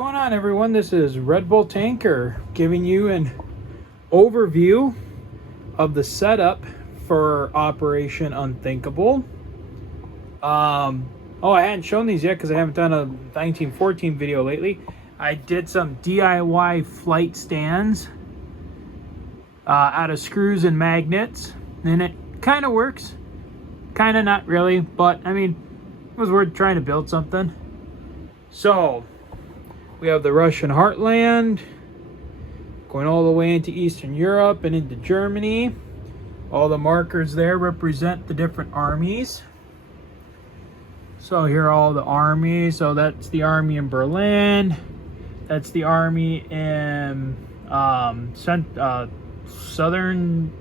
going on, everyone? This is Red Bull Tanker giving you an overview of the setup for Operation Unthinkable. I hadn't shown these yet because I haven't done a 1914 video lately. I did some DIY flight stands out of screws and magnets, and it kind of works. Kind of not really, but I mean, it was worth trying to build something. So we have the Russian heartland going all the way into Eastern Europe and into Germany. All the markers there represent the different armies. So here are all the armies. So that's the army in Berlin. That's the army in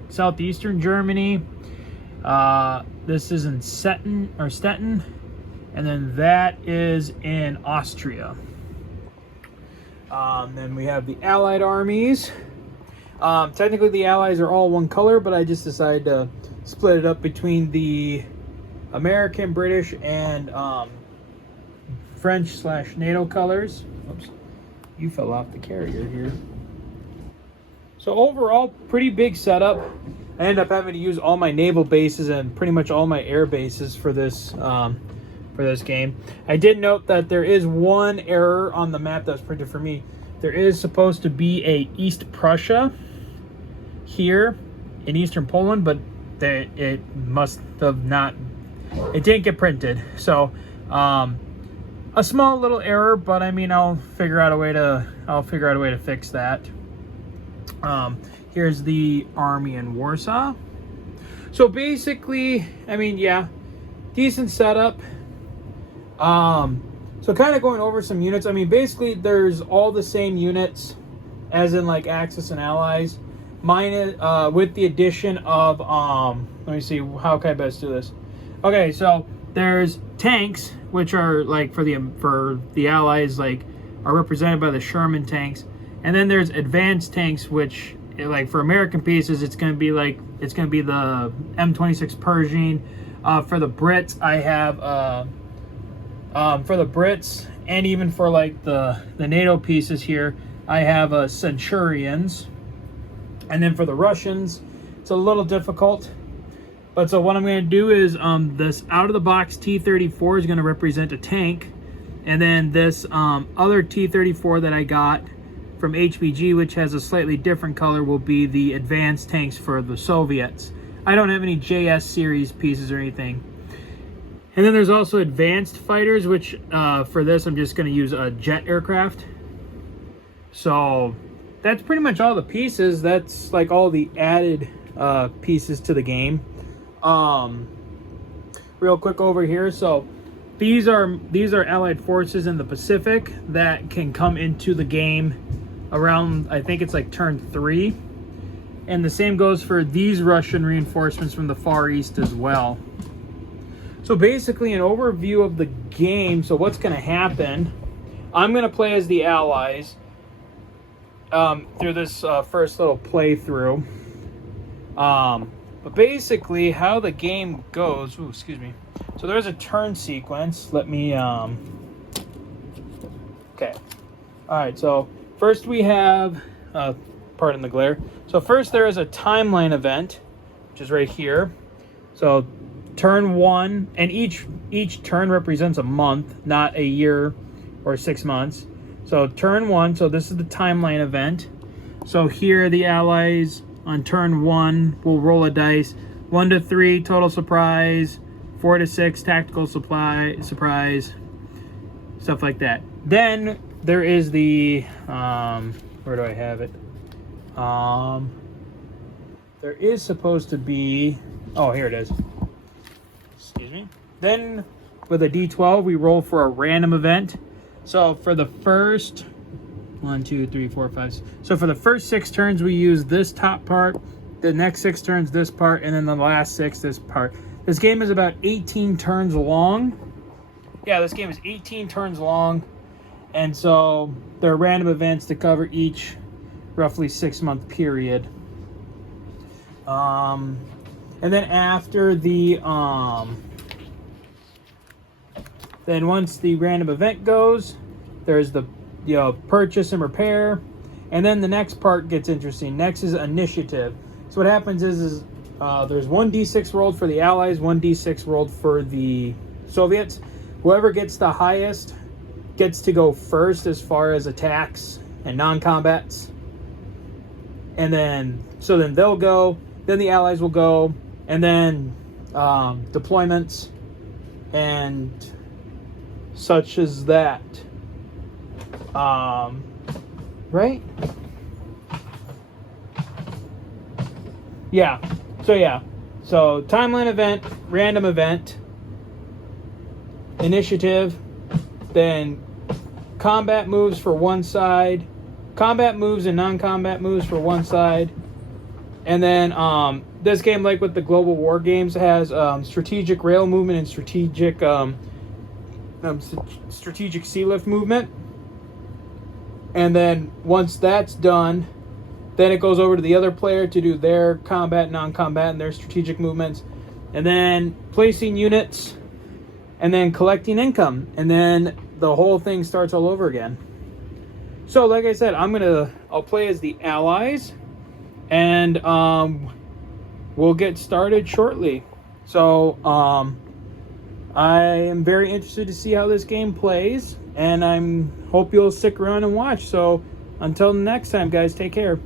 southeastern Germany. This is in Stettin, and then that is in Austria. Then we have the Allied armies. Technically the Allies are all one color, but I just decided to split it up between the American, British, and French/NATO colors. Oops, you fell off the carrier here. So overall, pretty big setup. I ended up having to use all my naval bases and pretty much all my air bases for this game. I did note that there is one error on the map that was printed for me. There is supposed to be a East Prussia here in Eastern Poland, but it must have not. It didn't get printed. So a small little error, but I mean, I'll figure out a way to fix that. Here's the army in Warsaw. So basically, I mean, yeah, decent setup. So kind of going over some units. I mean, basically there's all the same units as in like Axis and Allies. Mine is, with the addition of, let me see, how can I best do this? Okay, so there's tanks, which are like for the Allies, like are represented by the Sherman tanks. And then there's advanced tanks, which like for American pieces, it's going to be the M26 Pershing. For the Brits, I have, for the Brits and even for like the NATO pieces here, I have Centurions. And then for the Russians, it's a little difficult. But so what I'm going to do is this out-of-the-box T-34 is going to represent a tank. And then this other T-34 that I got from HBG, which has a slightly different color, will be the advanced tanks for the Soviets. I don't have any JS series pieces or anything. And then there's also advanced fighters, which for this I'm just going to use a jet aircraft. So that's pretty much all the pieces. That's like all the added pieces to the game. Real quick over here. So these are Allied forces in the Pacific that can come into the game around, I think it's like turn 3. And the same goes for these Russian reinforcements from the Far East as well. So basically an overview of the game. So what's going to happen, I'm going to play as the Allies through this first little playthrough. But basically how the game goes, ooh, excuse me. So there's a turn sequence. Let me, okay. All right, so first we have, pardon the glare. So first there is a timeline event, which is right here. So turn 1, and each turn represents a month, not a year or 6 months. So turn 1, so this is the timeline event. So here the Allies on turn 1 will roll a dice. 1 to 3 total surprise, 4 to 6 tactical surprise, stuff like that. Then there is the where do I have it? There is supposed to be, oh, here it is. Excuse me. Then with a D12 we roll for a random event. So for the first 1, 2, 3, 4, 5. So for the first 6 turns we use this top part, the next 6 turns this part, and then the last 6 this part. This game is about 18 turns long. Yeah, this game is 18 turns long. And so there are random events to cover each roughly 6-month period. And then after the then once the random event goes, there's the purchase and repair. And then the next part gets interesting. Next is initiative. So what happens is there's 1d6 rolled for the Allies, 1d6 rolled for the Soviets. Whoever gets the highest gets to go first as far as attacks and non-combats. And then they'll go, then the Allies will go, and then deployments and such as that. Right? Yeah. So timeline event, random event, initiative, then combat moves for one side, combat moves and non-combat moves for one side, and then this game, like with the global war games, has strategic rail movement and strategic sea lift movement. And then once that's done, then it goes over to the other player to do their combat, non-combat, and their strategic movements. And then placing units, and then collecting income. And then the whole thing starts all over again. So like I said, I'll play as the Allies, and we'll get started shortly. So I am very interested to see how this game plays, and hope you'll stick around and watch. So until next time, guys, take care.